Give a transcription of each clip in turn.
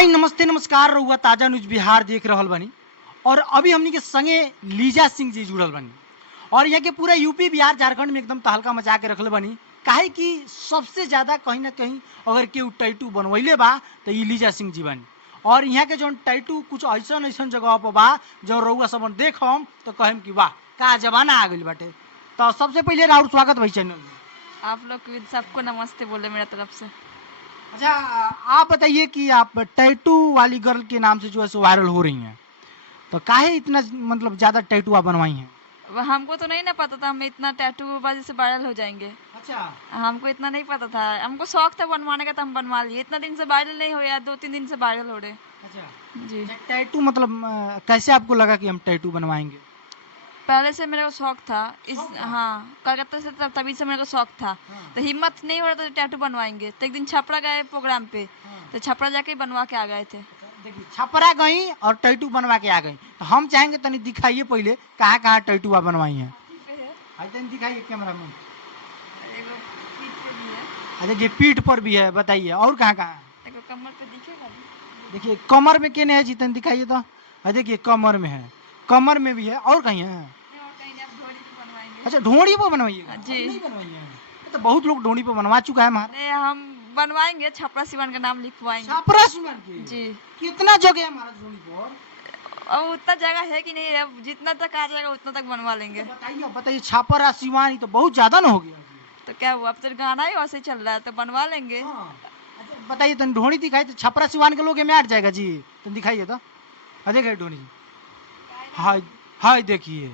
हाय नमस्ते नमस्कार रहुआ ताजा न्यूज बिहार देख रहल बानी और अभी हमनी के संगे लीजा सिंह जी जुड़ल बानी और यहाँ के पूरा यूपी बिहार झारखंड में एकदम तहलका मचा के रखले बानी काहे कि सबसे ज्यादा कहीं ना कहीं अगर केहू टैटू बनवैले बा तो ये लीजा सिंह जी बानी। और यहाँ के जो टैटू कुछ ऐसा ऐसा जगह पर बा जो रहुआ सब देखम तो कहम कि वाह का जमाना आ गई बाटे। तो सबसे पहले राउर स्वागत भाई चैनल में। आप लोग भी सबको नमस्ते बोले मेरा तरफ से। अच्छा आप बताइए कि आप टैटू वाली गर्ल के नाम से जो है सो वायरल हो रही हैं तो काहे इतना मतलब ज्यादा टैटू आप बनवाई हैं? हमको तो नहीं ना पता था हम इतना टैटू बाजी से वायरल हो जाएंगे। अच्छा हमको इतना नहीं पता था, हमको शौक था बनवाने का तो हम बनवा लिए। इतना दिन से वायरल नहीं हो, यार 2-3 दिन से वायरल हो रहे। अच्छा जी टैटू मतलब कैसे आपको लगा कि हम टैटू बनवाएंगे? पहले से मेरे को शौक था इस शौक था? हाँ कलकत्ता से तभी से मेरे को शौक था। हाँ। तो हिम्मत नहीं हो रहा था टैटू बनवाएंगे, तो एक दिन छपरा गए प्रोग्राम पे, हाँ। तो छपरा जाके ही बनवा के आ गए थे। देखिए छपरा गई और टैटू बनवा के आ गई तो हम चाहेंगे तनी दिखाइए पहले कहाँ कहाँ टैटू आप बनवाई हैं। तनी दिखाइए कैमरा में। एगो पीठ पे भी है, अच्छा ये पीठ पर भी है, बताइए और कहाँ कहाँ? एगो कमर पे दिखेगा भी। देखिए कमर में केने है जी, तनी दिखाइए तो। देखिए कमर में है, कमर में भी है और कहीं है? नहीं, और कहीं नहीं, आप ढोली पे बनवाएंगे। अच्छा ढोड़ी पे बनवाइएगा? जी। अब नहीं बनवाई है तो बहुत लोग ढोड़ी पे बनवा चुका है हमारा। नहीं, हम बनवाएंगे, छपरा सिवान का नाम लिखवाएंगे। छपरा सीमान के जी। कितना जगह है हमारा ढोड़ी पर? और उतना जगह है कि नहीं, अब जितना तक आ जाएगा उतना तक बनवा लेंगे। बताइए बताइए छपरा सीमान तो बहुत ज्यादा ना हो गया जी। तो क्या हुआ, अब तो गाना ही वैसे चल रहा है तो बनवा लेंगे। हाँ। अच्छा बताइए तन ढोड़ी दिखाई तो छपरा सीमान के लोग में आट जाएगा जी। तुम दिखाइए तो। देखिए ढोड़ी। हाय हाय देखिए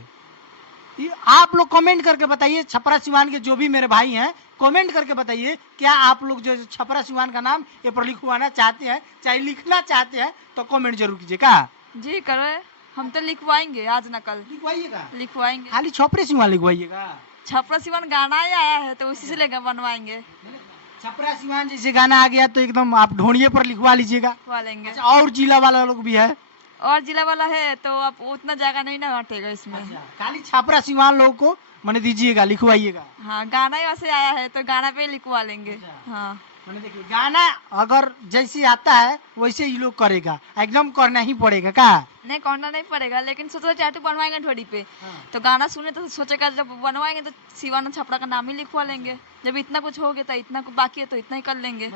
ये आप लोग कमेंट करके बताइए, छपरा सिवान के जो भी मेरे भाई हैं कमेंट करके बताइए क्या आप लोग जो छपरा सिवान का नाम ये पर लिखवाना चाहते हैं, चाहे लिखना चाहते हैं तो कमेंट जरूर कीजिए। का जी करो, हम तो लिखवाएंगे आज न कल लिखवाइएगा? लिखवाएंगे। खाली छपरे सिवान लिखवाइएगा? छपरा सिवान गाना ही आया है तो उसी से लेकर बनवाएंगे। छपरा सिवान जैसे गाना आ गया तो एकदम आप ढोड़िए पर लिखवा लीजिएगा। लिखवा लेंगे। अच्छा और जिला वाला लोग भी है? और जिला वाला है तो अब उतना जगह नहीं ना हटेगा इसमें। अच्छा, खाली छपरा सिवान लोग को मैंने दीजिएगा, लिखवाइएगा। हाँ गाना ही वैसे आया है तो गाना पे ही लिखवा लेंगे। अच्छा। हाँ मैंने देखिए गाना अगर जैसे आता है वैसे ही लोग करेगा, एकदम करना ही पड़ेगा। का नहीं करना नहीं पड़ेगा, लेकिन सोचो टैटू बनवाएंगे ढोड़ी पे। हाँ। तो गाना सुने तो सोचेगा जब बनवाएंगे तो सिवाना छपरा का नाम ही लिखवा लेंगे। जब इतना कुछ हो गया तो इतना कुछ बाकी है तो इतना ही कर लेंगे।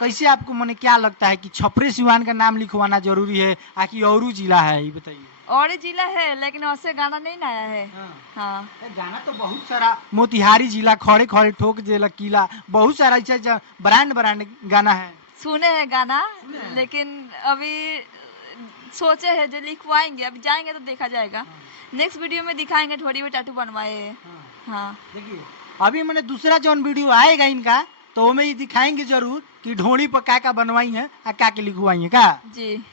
कैसे आपको मैंने क्या लगता है कि छपरे सिवान का नाम लिखवाना जरूरी है आकि और जिला है, ये बताइए। और ही जिला है लेकिन वैसे गाना नहीं ना आया है। हाँ। हाँ गाना तो बहुत सारा मोतिहारी जिला खड़े खड़े ठोक देला किला, बहुत सारा ऐसा ब्रांड ब्रांड गाना है। सुने हैं गाना, सुने हैं? लेकिन अभी सोचे है जो लिखवाएंगे, अभी जाएंगे तो देखा जाएगा। नेक्स्ट वीडियो में दिखाएंगे ढोड़ी में टैटू बनवाए हैं। हाँ देखिए अभी मैंने दूसरा जो वीडियो आएगा इनका तो वो में ये दिखाएंगे जरूर कि ढोड़ी पर क्या बनवाई है और क्या लिखवाई है। का जी।